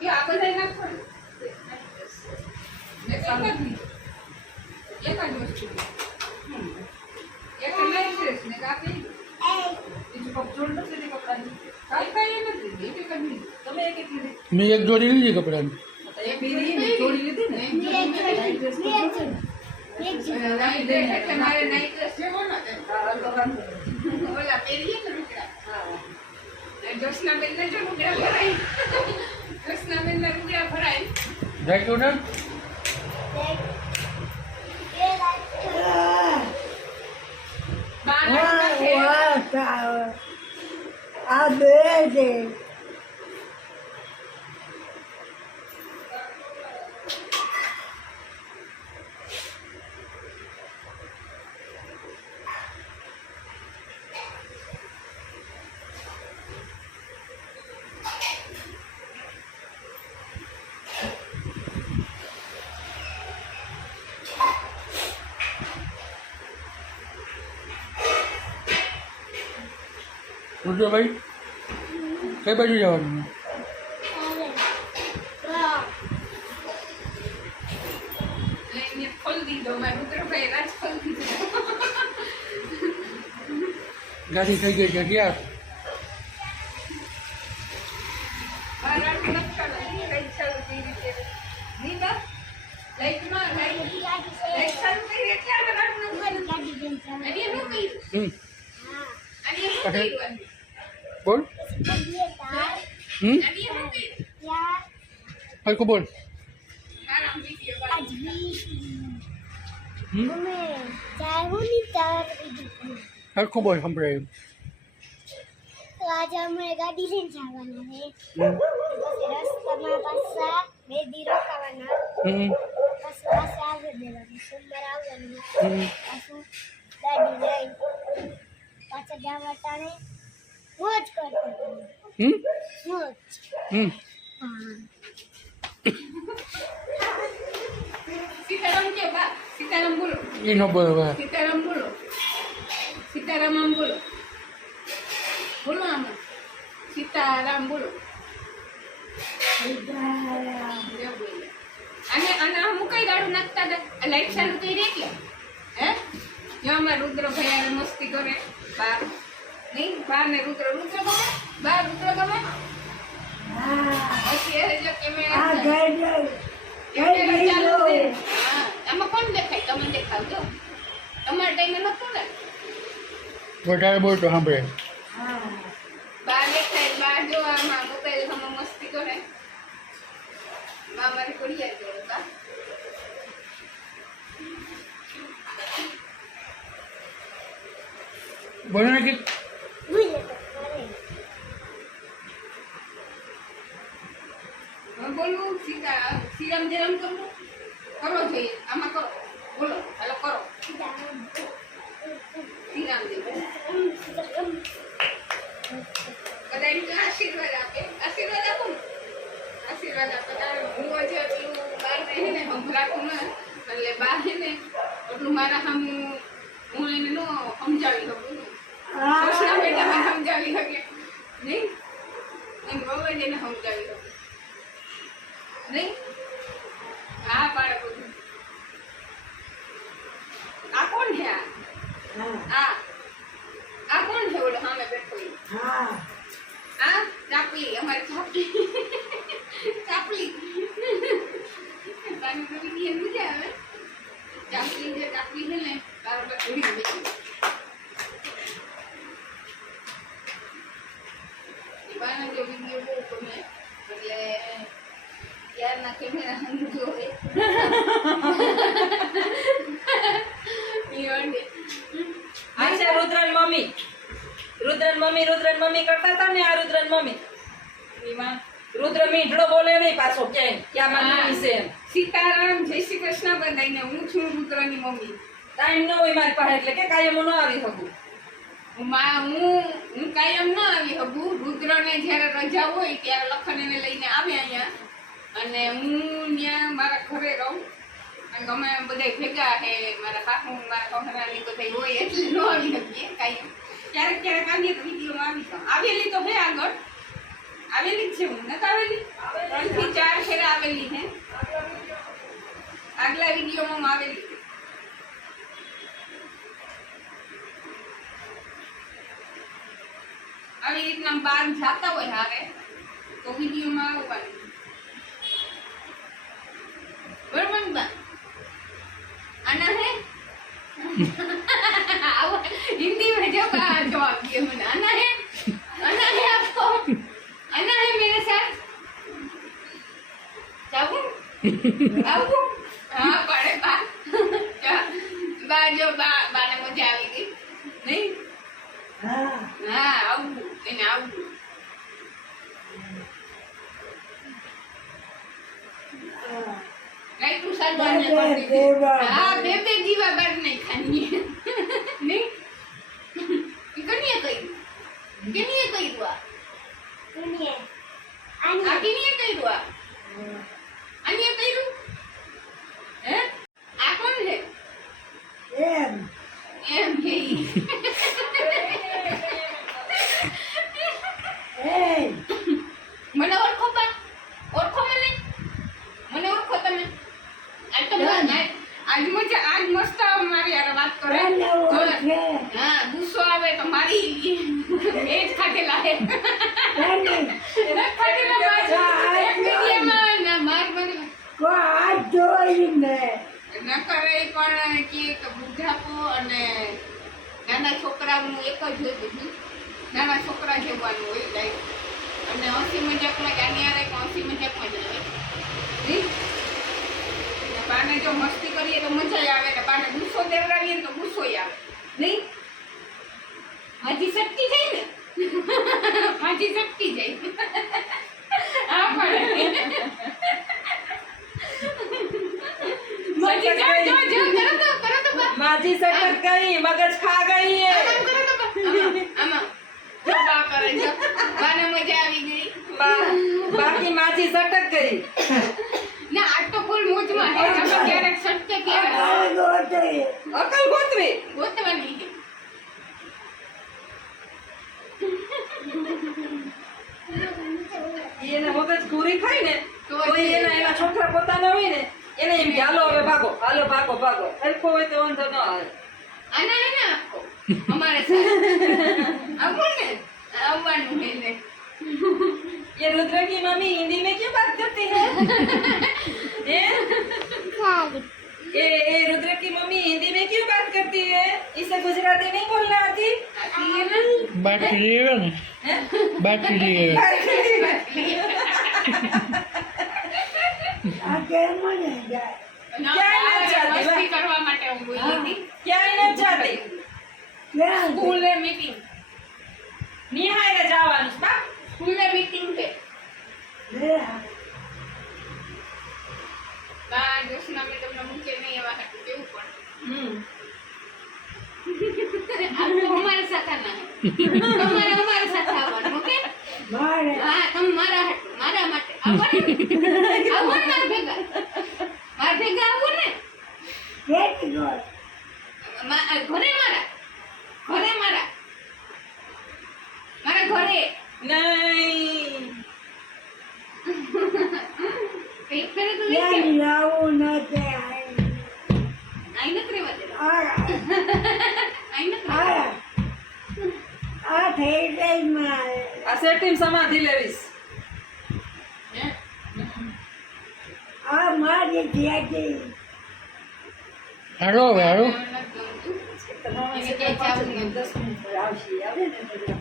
કે આ બધા નાખો ને એક જ વસ્તુ એક નહીં ડ્રેસ ને કાપી બીજું કપચોળ નથી કપડાની કાંઈ નથી એક જ નહીં તમે એક લીધી મેં એક જોડી લીધી કપડાની એક બીજી જોડી લીધી ને નાઈટ ડ્રેસ એટલે મારે નાઈટ ડ્રેસ જેવો ને ઓલા પહેરીએ ને રૂકડા જોશના બેન ને જો રૂકડા ભરાય જોશના બેન ના રૂકડા ભરાય જાય તો ને આ બે છે ભાઈ કઈ બાજુ જવાનું ખોલ દીધો મારા રૂદ્રભાઈ રાજ ખોલ દીધો ગાડી થઈ ગઈ છે ક્યાં બોલ હરકો બોલ હરકો બોલ સંભળાય તો આજે અમે ગાડી લઈને જવાના છે પછી રસ્તામાં પાછા 2 દી રોકાવાના પછી પાછા આવી દેવાનું સોમવાર આવવાનું પાછું ગાડી લઈ પાછા જવા ટાણે મોજ કરતા મોજ હા સીતારામ કે બા સીતારામ બોલો એ નો બોલો સીતારામ બોલો સીતારામ આમ બોલો બોલો આમ સીતારામ બોલો અને હું કઈ ગાડું નાખતા હતા લાઈટ ચાલુ કરી રે કે હે જો અમારા રુદ્રભાઈ આવે મસ્તી કરે બા નહીં બા ને રુદ્ર ગમે બા રુદ્ર ગમે પછી એ જો કેમેરા આમાં કોણ દેખાય તમે દેખાવજો તમારા ટાઈમે નતું ને વધારે બોલ તો સાંભળે બા દેખાય બા જો આમાં મોબાઈલ હમ મસ્તી કરે બા મારી કોડિયા જોડે બા બોલો ને કે બોલવું શ્રીરામ જયરામ કરવું કરો જોઈએ આમાં કરો બોલો હાલો કરો શ્રીરામ જય બધા આશીર્વાદ આપે આશીર્વાદ આપો ને આશીર્વાદ આપે કારણ હું હજી એટલું બહાર નહીં ને સંભળાતું ને એટલે બહાર ને એટલું મારા સામે હું એને નો સમજાવી શકું કૃષ્ણ બેટાને સમજાવી શકે નહીં એમ બહુ જ એને સમજાવી શકું નહીં હા બાળકો આ કોણ છે આ કોણ છે ઓલો સામે બેઠો આ ચાપલી અમારી ચાપલી તારી નવી એમ મજા આવે ચાપલી છે ને તારો પર ઘડી બેસી બાના જો વિડીયો બહુ ગમે એટલે યારના કેમેરા હંગ જોવે અચ્છા રુદ્રન મમ્મી કરતા હતા ને આ રુદ્રન મમ્મી એમાં રુદ્ર મીઠડો બોલે નહીં પાછો ક્યાં મારી છે સીતારામ જય શ્રી કૃષ્ણ બધાઈને હું છું રુદ્રની મમ્મી ટાઈમ ન હોય મારી પાસે એટલે કે કાયમ ન આવી શકું હું કાયમ ન આવી શકું રુદ્રને જ્યારે રજા હોય ત્યારે લખન એને લઈને આવે અહીંયા અને હું ત્યાં મારા ઘરે રહું અને અમે બધા ભેગા છે મારા કાકુ મારા કમરાની બધા હોય એટલે ન આવી શકીએ કાયમ ક્યારેક આવીએ તો વિડીયોમાં આવી આવેલી તો હે આગળ આવેલી જ છે હું નથી આવેલી 3 થી વિડીયોમાં આવેલી છે. આવી રીતના બહાર જાતા હોય હારે તો વિડીયોમાં આવવાનું. બરોબર ને બા? આના હે हिंदी में जो जवाब दिए मैंने आना है आपको आना है मेरे साथ जाऊं हाँ पड़े बा जो बाने मजा આવી ગઈ નહીં હા આવું એને આવું नहीं तू सर बनने पड़ती हाँ बेबे जीवा बार नहीं खानी है नहीं कितनी है कई दुआ दुनिया आगे नहीं है कई दुआ अन्य कई दू हैं आ कौन है એમ एम यही એ મને ઓળખો બા ઓળખો મને ઓળખો તમે આજ તો આજ મસ્ત મારી યાર વાત કરે તને ઓળખે હા ગુસ્સો આવે તો મારી એ જ ખાધેલા હે વિડીયોમાં ના માર મને કો આ જોઈને ન કરે પણ કે બુઢાપો અને નાના છોકરાનું એક જ હોય બધું નાના છોકરા જેવાનું હોય લાઈક અને હસી મજાકમાં ગાની આવે તો હસી મજાકમાં જ આવે નહીં બાને જો મસ્તી કરીએ તો મજા આવે ને બાને ગુસ્સો દેવડાવીએ ને તો ગુસ્સો આવે નહીં હાજી શક્તિ જાય ને હાજી શક્તિ જાય હા પણ મજી જો કરો તો બા માજી સટક ગઈ મગજ ખા ગઈ है આમ કરો તો બા આમાં જો બા કરે જો બાને મજા આવી ગઈ બાકી માજી સટક ગઈ ના આજ તો ફૂલ મોજમાં હે અમે ક્યારેક સટકે ક્યારેક આ ગોતે અકલ ગોતવી ગોતવાની છે એને મગજ પૂરી થાય ને તો તો એના છોકરા પોતાના હોય ને એને એમ કે હાલો હવે ભાગો હરખો હોય તો વાંધો ન આવે આના હે ને આપકો हमारे साथ अब ने આવવાનું હે ને ये रुद्र की मम्मी हिंदी में क्यों बात करती है ये रुद्र की मम्मी हिंदी में क्यों बात करती है इसे गुजराती नहीं बोलना आती આતી હે ને બાટલી આવે ને બાટલી આવે આ કેમ ને જાય ના ક્યાંય નથી જાતી, મસ્તી કરવા માટે હું બોલી હતી क्या नहीं जाती ક્યાં સ્કૂલે મીટિંગ નિહાળે જવાનું બા સ્કૂલે મીટિંગ છે લે બા જોશના મેં તમને મૂકે નહીં એવા હતું કેવું પણ આ તો અમારે સાથે ના તમારે અમારે સાથે આવવાનું ઓકે મારે હા તમે મારા હાટુ મારા માટે આવવાનું આવો ને મારા ભેગા આવો ને કેટલી ગોળ ઘરે મારા ઘરે नहीं એક ફેરે તો ક્યાં લઈ લાવું નથી આઈ નથી રેવા દે આ આઈ નથી આ આ થઈ ગઈ મારે આ સેટિંગ સમાધિ લેવીશ આ મારી ત્યાંથી હારો હવે હારો એને ક્યાંય જવું નથી. 10 મિનિટ પર આવશે આવે ને એટલે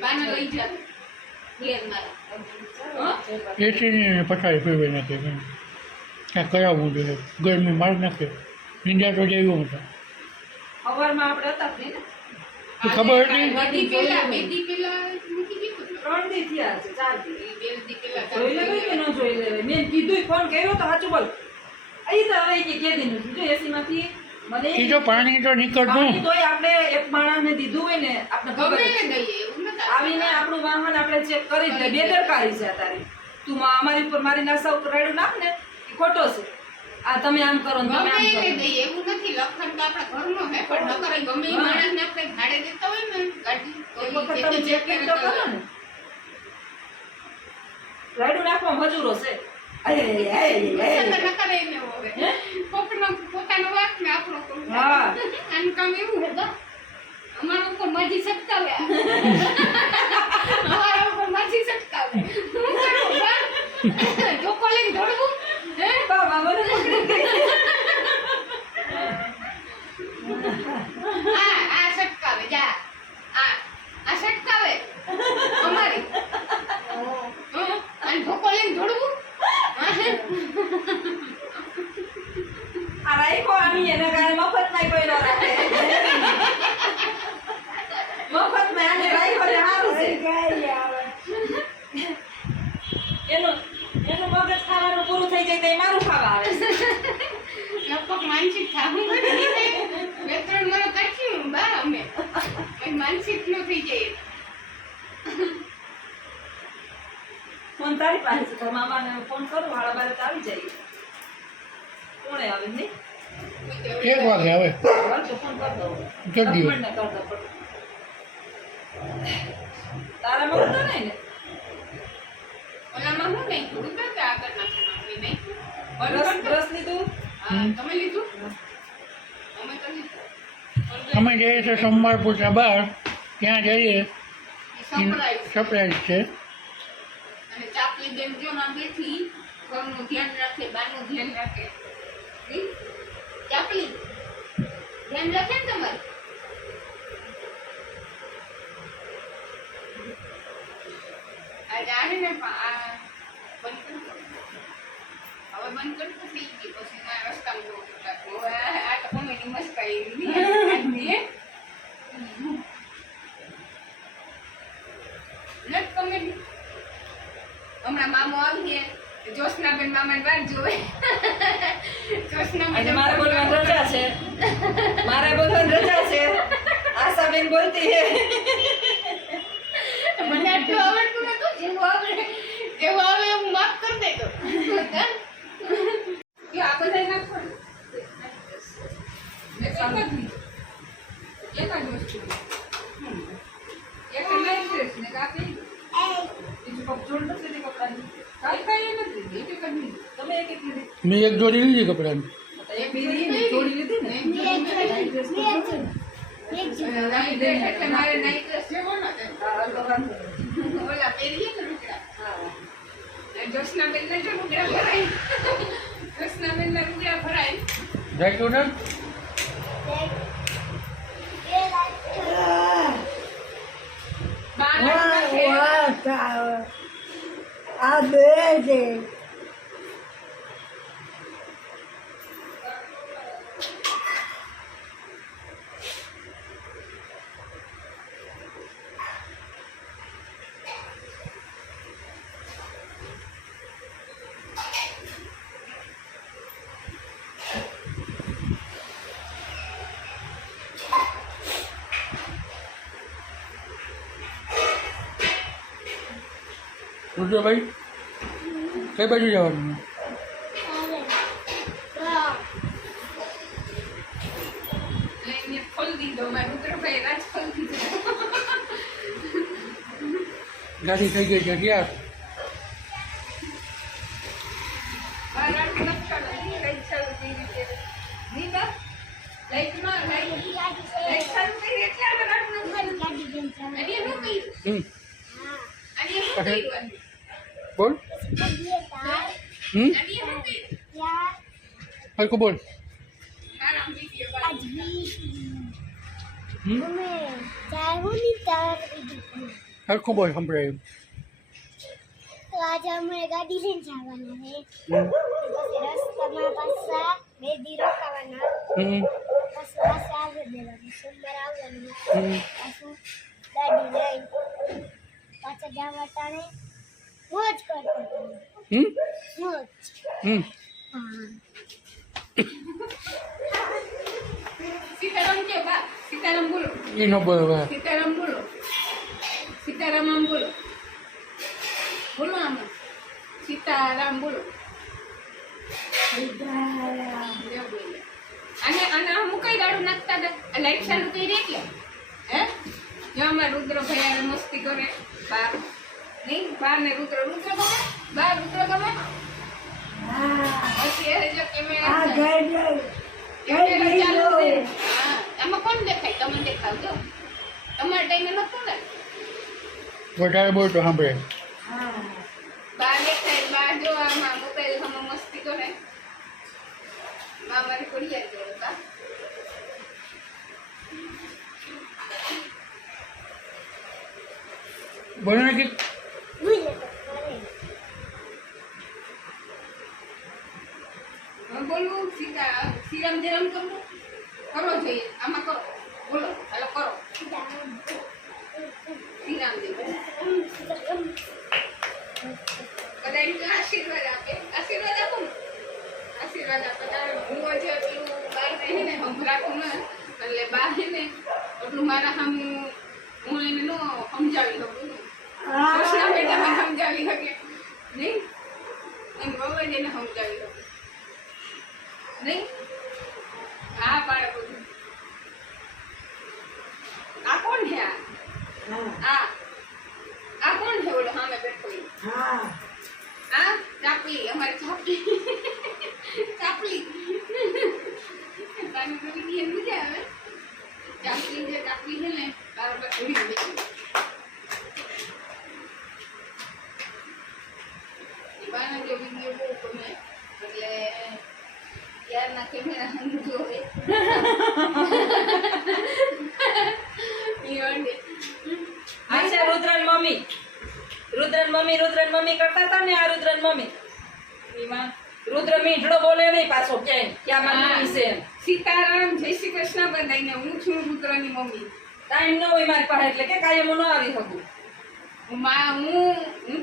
બાને લઈ જા પ્લેન મારા એસીની પથારી ફેરવી નાખે ક્યાં કરાવવું જોઈએ ગરમી મારી નાખે નિંજા તો જેવું હતા સવારમાં આપણે હતા ફ્રી ને તો ખબર હતી બે દી પેલા મૂકી દીધું 3 દી થયા છે 4 દી બે દી પેલા જોઈ લેવાય કે ન જોઈ લેવાય મેં કીધું ફોન કર્યો તો સાચું બોલ અહીં તો હવે કે દીધું જો એસી માંથી મને એ તો પાણી તો નીકળતું પાણી તોય આપણે એક માણસને દીધું હોય ને આપણે ખબર ગમે જ છે. ને દઈએ એવું નથી આવીને આપણું વાહન આપણે ચેક કરી જ લે બેદરકારી છે આ તારી તું અમારી ઉપર મારી નસા ઉપર રાડું નાખ ને એ ખોટો છે આ તમે આમ કરો ને તમે આમ ગમે કરો એને દઈએ એવું નથી લખન તો આપણા ઘરનો હે પણ ન કરે ગમે એ માણસને આપણે ભાડે દેતા હોય ને ગાડી તો એક ઈ વખત જે તમે તે ચેક તો કરો ને રાડું નાખવા મજૂરો છે ન કરે એને હવે. પોતાનો વાંક ને આપણો કોણ. હા. આનું કામ એવું છે તો અમારા ઉપર માજી સટકાવે અમારા ઉપર માજી સટકાવે શું કરું બા? ધોકો લઈને દોડવું હે બાબા મને પકડી આ સટકાવે જા આ સટકાવે અમારી અને ધોકો લઈને દોડવું આ રાઈકો આની એના કારણે મફતમાં કોઈ ન રાખે મફતમાં આને રાઈકો ને સારું છે કઈ આવે એનું મગજ ખાવાનું પૂરું થઈ જાય તો એ મારું ખાવા આવે લગભગ માનસિક થાવું બે ત્રણ મારો કાઢ્યું બા અમે માનસિક નો થઈ જાય ફોન તારી પાસે છે તો મામાને ફોન કરું વાળા બારે તો આવી જાય કોણે આવે નહીં 1 વાગે આવે હાલ તો ફોન કર દઉં કરી દ્યો. હસબન્ડને કર દઉં તારામાં તો નહીં ને ઓલામાં હું નહીં થોડું કે આગળ નાખવાનું નહીં બ્રશ લીધું હા તમે લીધું અમે તો લીધું અમે જઈએ છીએ સોમવાર પૂછા બહાર ત્યાં જઈએ સંભળાય સરપ્રાઈઝ છે અને ચાપલી બેન જો ના બેઠી ઘરનું ધ્યાન રાખે બાનું ધ્યાન રાખે ઈ? ચાપલી ધ્યાન રાખે ને તમારે આજે આને ને આ બંધ કરી દો. હવે બંધ કરી તો થઈ ગઈ પછી ના રસ્તામાં જવું રાખવું. હવે આ તો કોમેડી મસ્કાઈ નથી કોમેડી હમણાં મામો આવીએ જોશનાબેન મામાની વાત જોવે આજે મારે બોલવાની રજા છે મારે બોલવાની રજા છે આશાબેન બોલતી હે મને આટલું આવડતું નતું જેવું આવડે જેવું આવે એવું માફ કરી દેતો કે આ બધા નાખવાનું મેં તો નથી એક જ વસ્તુ એક નહીં ડ્રેસ ને કાપી બીજું કપ જોડ નથી લીધી કપડાની કાંઈ નથી એક જ નહીં તમે એક લીધી મેં એક જોડી લીધી કપડાની એક લીધી ને જોડી લીધી ને નાઈટ ડ્રેસ એટલે મારે નાઈટ ડ્રેસ જેવો ન થાય. હા, તો વાંધો નહીં. ઓલા પહેરીએ ને લુગડા હા. જોશનાબેન ને જો લુગડા ભરાય જોશનાબેન ના લુગડા ભરાય જાય તો ને આ બે છે રુદ્રભાઈ કઈ બાજુ જવાનું લઈને ખોલી દીધો મારા રુદ્રભાઈ રાજ ખોલી દીધો ગાડી થઈ ગઈ છે ક્યાં મારા રાજ નથી કરવાની લાઈટ ચાલુ થઈ રીતે નહીં બા લાઈટમાં લાઈટ ચાલુ થઈ એટલે આ રાડ નથી અને એનું કર્યું અને એનું કર્યું બોલ અને એનું કર્યું હરખું બોલ આરામ વિડિયો આજ બી હમ? અમે ચાહુની તાર દીધી હરખું બોલ સંભળાય એમ. તો આજે અમે ગાડી લઈને જવાના છે હમ. પછી રસ્તામાં પાછા 2 દી રોકાવાના હમ. પછી પાછા આવી દેવાનું સોમવાર આવવાનું હમ. પાછું ગાડી લઈ પાછા જવા ટાણે મોજ કરતા હમ? મોજ હમ. હા સીતારામ કે બા સીતારામ બોલો એ નો બોલ હવે સીતારામ બોલો સીતારામ આમ બોલો બોલો આમ સીતારામ બોલો અને અને હું કઈ ગાડું નાખતા હતા લાઈટ ચાલુ કરી દે એટલે હે જો અમારા રુદ્રભાઈ હારે મસ્તી કરે બા નહીં બા ને રુદ્ર ગમે બા રુદ્ર ગમે હા અત્યારે જો કેમેરા આ છે. ગઈ કેમેરા ગઈ ચાલુ છે. ગઈ હા, આમાં કોણ દેખાય? તમે દેખાવજો. તમારા ટાઈમે નહોતું ને? વધારે બોલ તો સાંભળે. હા બા દેખાય, બા જો આમાં મોબાઈલ સામે મસ્તી કરે. બા મારી કુડિયા જોડે બા. બોલો ને કે ભૂલે તો કરે. હવે બોલવું સીતા શ્રીરામ જયરામ કરવું કરો જોઈએ આમાં કરો બોલો હાલો કરો શ્રીરામ જયરામ બધા એમ કે આશીર્વાદ આપે આશીર્વાદ આપો ને આશીર્વાદ આપે તારે હું જે એટલું બહાર નહીં ને સંભળાતું ને એટલે બા છે ને એટલું મારા સામે હું એને નો સમજાવી શકું કૃષ્ણ બેટામાં સમજાવી શકે નહીં અને બહુ જ એને સમજાવી શકું નહીં હા પાડે બધું આ કોણ છે આ કોણ છે ઓલો સામે બેઠો ઈ? હા આ ચાપલી અમારી ચાપલી ચાપલી તારી બધી એમ મજા આવે ચાપલી છે ને તારો પર ઉડી બેઠી બાના જો વિડીયો બહુ ગમે એટલે યારના કેમેરા હમ જોવે આ છે રુદ્રન મમ્મી કરતા હતા ને આ રુદ્રન મમ્મી એમાં રુદ્ર મીઠડો બોલે નહીં પાછો ક્યાંય ક્યાં મારી મમ્મી છે એમ. સીતારામ જય શ્રી કૃષ્ણ બધાઈને હું છું રુદ્રની મમ્મી ટાઈમ ન હોય મારી પાસે એટલે કે કાયમ હું ન આવી શકું. હું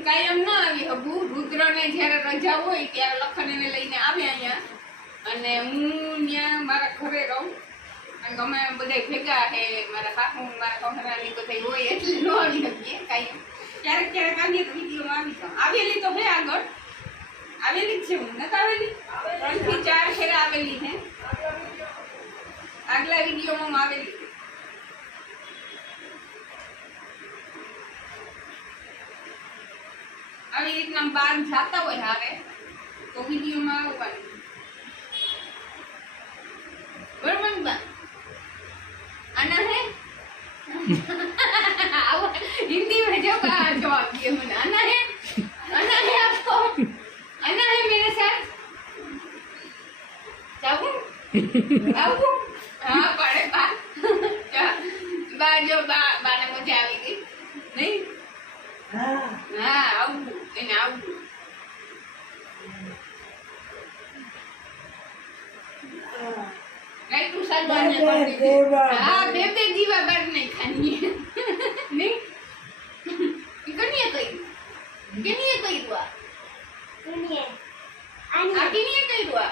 કાયમ ન આવી શકું રુદ્રને જ્યારે રજા હોય ત્યારે લખન એને લઈને આવે અહીંયા અને હું ત્યાં મારા ઘરે રહું અને અમે બધા ભેગા છે મારા કાકુ મારા કમરાની બધા હોય એટલે ન આવી શકીએ કાયમ ક્યારેક આવીએ તો વિડીયોમાં આવી જાઉં આવેલી તો હે આગળ આવેલી જ છે હું નથી આવેલી 3 થી 4 ફેરા આવેલી છે આગલા વિડીયોમાં હું આવેલી આવી રીતના બહાર જાતા હોય હારે તો વિડીયોમાં આવવાનું બરોબર ને બા આના હે हिंदी में जो कहा जवाब दिए मैंने आना है आपको आना है मेरे साथ जाऊँ हाँ पड़े बा जो बा ने मुझे આવી ગઈ નહીં હા આવું એને આવું नहीं तू साल बनने पड़ती हाँ बेबे दीवा बार नहीं खानी है नहीं कितनी है कई हुआ દુનિયા आगे नहीं है कई हुआ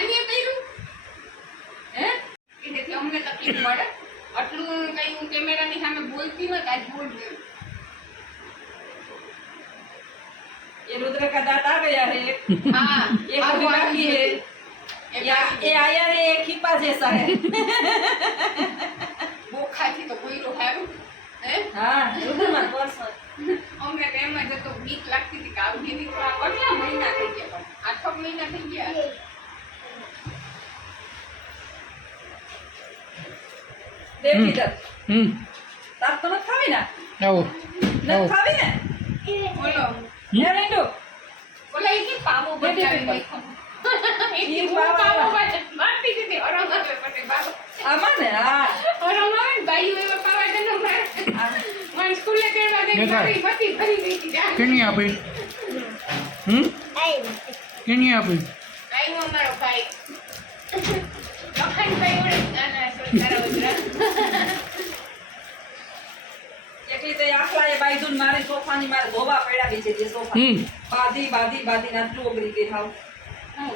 अन्य कई रू हैं એટલે અમને તકલીફ પડે આટલું કઈ હું કેમેરાની સામે બોલતી ન આજ બોલ દે ये रुद्र का दांत आ गया है हाँ एक अभी बाकी है ये आया है एक ही पास जैसा है બોખાથી તો કોઈ રોહાયું હે हाँ रुद्र मत बस અમને એમાં જતો બીક લાગતી હતી કે આવી રીતે કેટલા મહિના થઈ ગયા પણ 8 મહિના થઈ ગયા देख इधर હમ दांत तो मत खावी ना આવો न આવો खावी ना બોલો ये रेंडो બોલા એ કે પાવો બચાવી નાખ્યો ઈ પાવો મારતી હતી ઓરંગાવે પટે બાબો आमा ने हाँ ઓરંગાવે ભાઈ એવા પાવા જનો માર મને સ્કૂલે કેવા દે મારી મતી ભરી ગઈ હતી જા કેની આપી કેની આપી આઈ નો મારો ભાઈ લખન ભાઈ ઓળે નાના સરકારા ઉતરા એટલી તો આખલા એ બાઈદુન મારી સોફાની મારે ધોવા પડ્યા બી છે જે સોફા હમ બાધી બાધી બાધી ના ઓગળી ગઈ હાવ હું